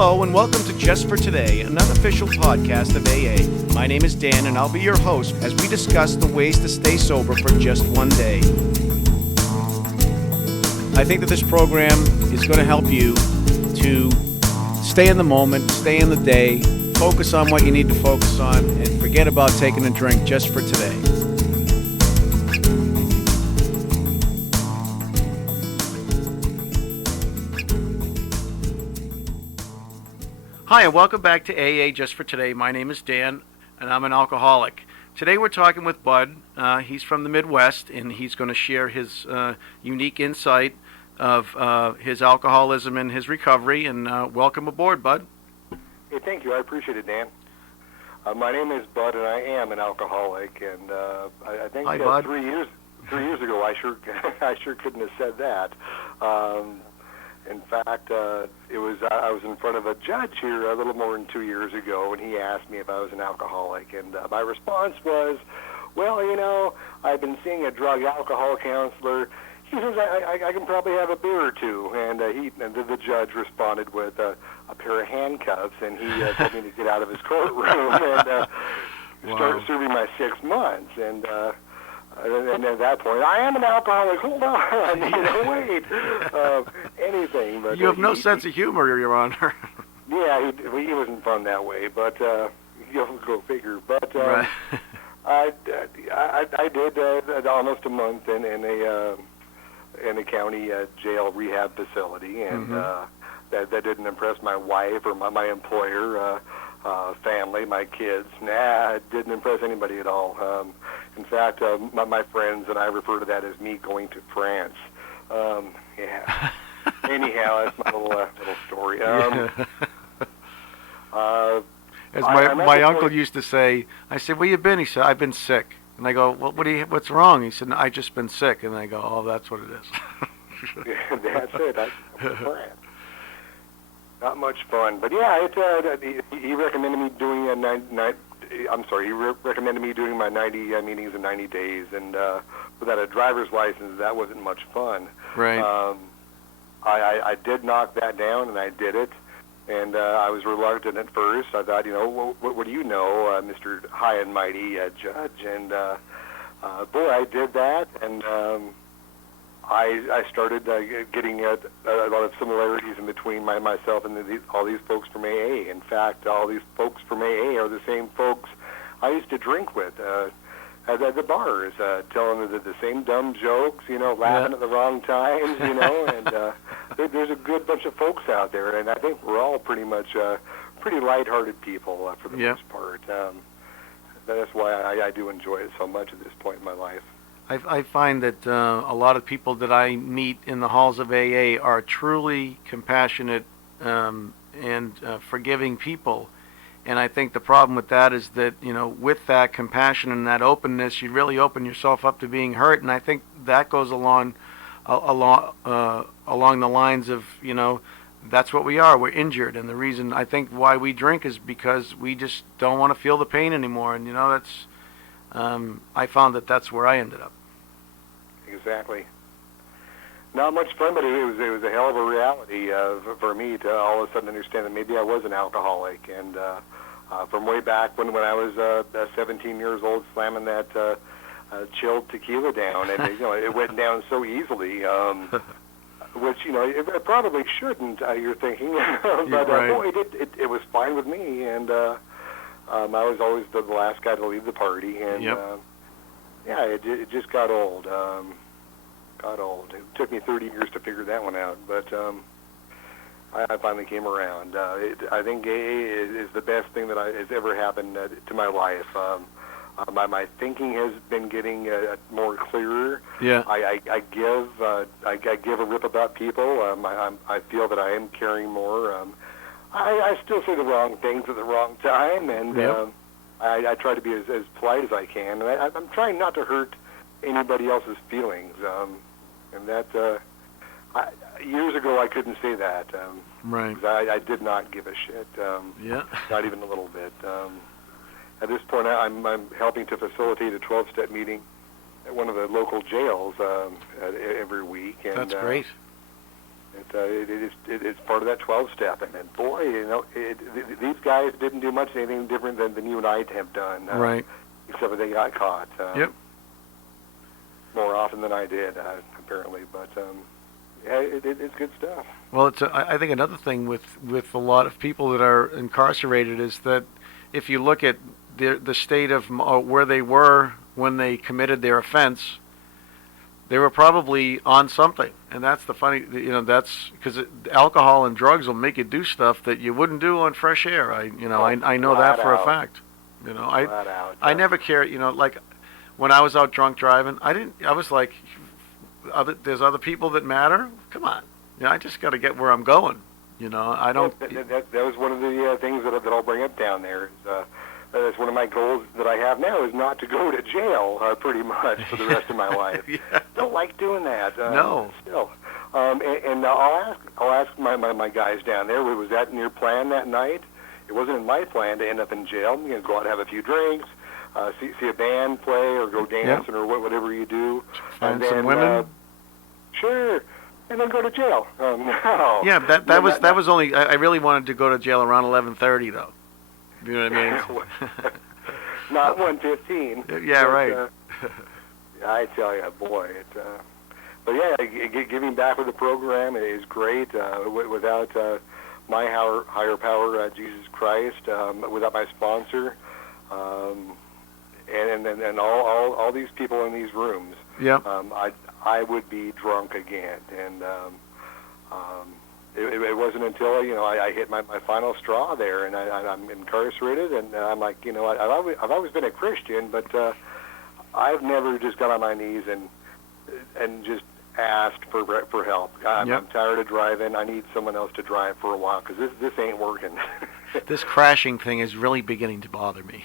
Hello and welcome to Just for Today, an unofficial podcast of AA. My name is Dan and I'll be your host as we discuss the ways to stay sober for just one day. I think that this program is going to help you to stay in the moment, stay in the day, focus on what you need to focus on, and forget about taking a drink just for today. Hi, and welcome back to AA Just for Today. My name is Dan, and I'm an alcoholic. Today we're talking with Bud. He's from the Midwest, and he's going to share his unique insight of his alcoholism and his recovery. And welcome aboard, Bud. Hey, thank you. I appreciate it, Dan. My name is Bud, and I am an alcoholic. And I think Hi, Bud. 3 years ago, I sure couldn't have said that. In fact, I was in front of a judge here a little more than 2 years ago, and he asked me if I was an alcoholic, and my response was, well, you know, I've been seeing a drug alcohol counselor. He says I can probably have a beer or two, and the judge responded with a pair of handcuffs, and he told me to get out of his courtroom and start serving my 6 months, and at that point, I am an alcoholic. Hold on, wait, anything. But you have no sense of humor, Your Honor. Yeah, he wasn't fun that way, but you'll go figure. But right. I did almost a month in a county jail rehab facility, and that didn't impress my wife or my employer, family, my kids. Nah, it didn't impress anybody at all. In fact, my friends and I refer to that as me going to France. Yeah. Anyhow, that's my little story. As my uncle used to say, I said, "Where you been?" He said, "I've been sick." And I go, "Well, what's wrong?" He said, "No, I just been sick." And I go, "Oh, that's what it is." That's it. I France. Not much fun, but yeah, he recommended me doing he recommended me doing my 90 meetings in 90 days, and without a driver's license, that wasn't much fun. Right. I did knock that down, and I did it, and I was reluctant at first. I thought, what do you know, Mr. High and Mighty Judge? And boy, I did that, and I started getting a lot of similarities in between myself and all these folks from AA. In fact, all these folks from AA are the same folks I used to drink with at the bars, telling the same dumb jokes, laughing at the wrong times, and there's a good bunch of folks out there, and I think we're all pretty much pretty lighthearted people for the most part. That's why I do enjoy it so much at this point in my life. I find that a lot of people that I meet in the halls of AA are truly compassionate and forgiving people. And I think the problem with that is that, with that compassion and that openness, you really open yourself up to being hurt. And I think that goes along the lines of, that's what we are. We're injured. And the reason I think why we drink is because we just don't want to feel the pain anymore. And, that's I found that that's where I ended up. Exactly. Not much fun, but it was a hell of a reality for me to all of a sudden understand that maybe I was an alcoholic. And from way back when I was 17 years old, slamming that chilled tequila down, and it went down so easily, which it probably shouldn't. You're thinking, but boy, it was fine with me, and I was always the last guy to leave the party, and it just got old. It took me 30 years to figure that one out, but I finally came around. I think AA is the best thing that has ever happened to my life. My thinking has been getting more clearer. Yeah. I give a rip about people. I feel that I am caring more. I still say the wrong things at the wrong time, and I try to be as polite as I can. And I'm trying not to hurt anybody else's feelings. And that years ago I couldn't say that. Right. I did not give a shit. Not even a little bit. At this point, I'm helping to facilitate a 12-step meeting at one of the local jails every week. And, that's great. it's part of that 12-step. And boy, these guys didn't do much anything different than you and I have done. Right. Except that they got caught. Yep. More often than I did, apparently. But yeah, it's good stuff. Well, I think another thing with a lot of people that are incarcerated is that if you look at the state of where they were when they committed their offense, they were probably on something. And that's the funny, that's because alcohol and drugs will make you do stuff that you wouldn't do on fresh air. I know that for a fact. I never cared, like when I was out drunk driving, I was like, there's other people that matter. Come on. I just got to get where I'm going. I don't. That was one of the things that I'll bring up down there. That's one of my goals that I have now is not to go to jail pretty much for the rest of my life. Yeah. Don't like doing that. No. Still. And I'll ask my guys down there, was that in your plan that night? It wasn't in my plan to end up in jail. I'm going to go out and have a few drinks, see a band play or go dancing or whatever you do. Find some women? Sure. And then go to jail. No. Yeah, that was only. I really wanted to go to jail around 11:30 though. You know what I mean? Not 1:15. Yeah, right. I tell you, boy, but yeah, giving back with the program is great. Without my higher power, Jesus Christ, without my sponsor, and all these people in these rooms, yeah, I would be drunk again. And it wasn't until I hit my final straw there, and I'm incarcerated, and I'm like, I've always been a Christian, but I've never just got on my knees and just asked for help. I'm tired of driving. I need someone else to drive for a while because this ain't working. This crashing thing is really beginning to bother me.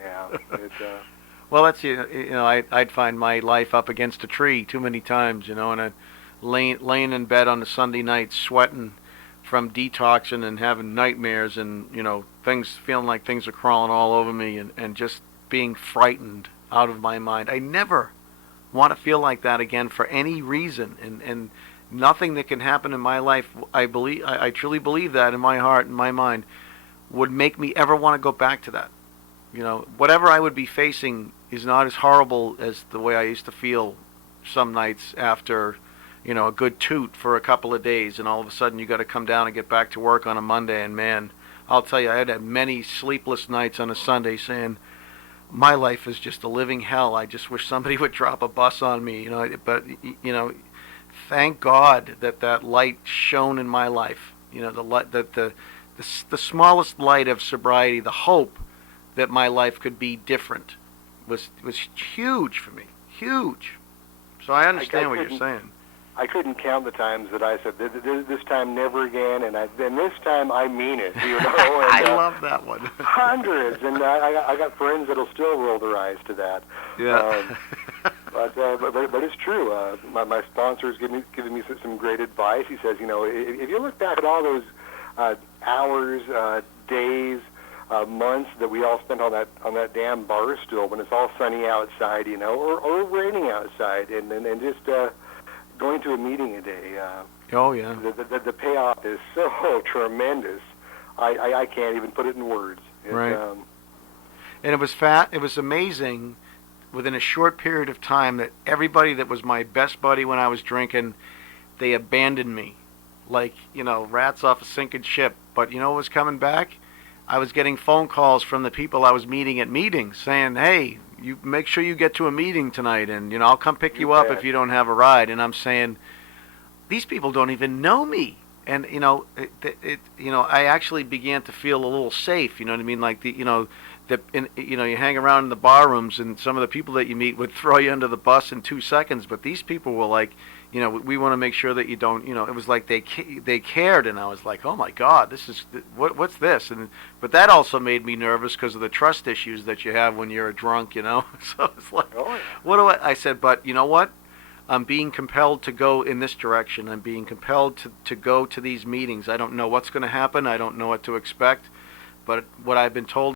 Yeah. Well, that's I'd find my life up against a tree too many times, and I'd laying in bed on a Sunday night, sweating from detoxing and having nightmares, and things feeling like things are crawling all over me, and just being frightened out of my mind. I never want to feel like that again for any reason, and nothing that can happen in my life, I truly believe that in my heart and my mind, would make me ever want to go back to that. Whatever I would be facing is not as horrible as the way I used to feel some nights after, a good toot for a couple of days, and all of a sudden you got to come down and get back to work on a Monday, and man, I'll tell you, I had many sleepless nights on a Sunday saying, my life is just a living hell. I just wish somebody would drop a bus on me, but, thank God that light shone in my life, the light, that the smallest light of sobriety, the hope that my life could be different was huge for me, huge. So I understand what you're saying. I couldn't count the times that I said, this time never again, and this time I mean it, And, I love that one. Hundreds, and I got friends that'll still roll their eyes to that. Yeah. But it's true. My sponsor's giving me some great advice. He says, if you look back at all those hours, days, months that we all spent on that damn bar stool when it's all sunny outside, or raining outside, and just going to a meeting a day. Oh yeah. The payoff is so tremendous. I can't even put it in words. Right. And it was amazing within a short period of time that everybody that was my best buddy when I was drinking, they abandoned me. Like, rats off a sinking ship. But what was coming back? I was getting phone calls from the people I was meeting at meetings saying, hey, you make sure you get to a meeting tonight, and I'll come pick you up if you don't have a ride. And I'm saying, these people don't even know me. And I actually began to feel a little safe. You know what I mean? Like you hang around in the bar rooms, and some of the people that you meet would throw you under the bus in 2 seconds. But these people were like, we want to make sure that you don't. It was like they cared, and I was like, oh my God, what's this? But that also made me nervous because of the trust issues that you have when you're a drunk. So it's like, what do I said? But you know what? I'm being compelled to go in this direction. I'm being compelled to go to these meetings. I don't know what's going to happen. I don't know what to expect. But what I've been told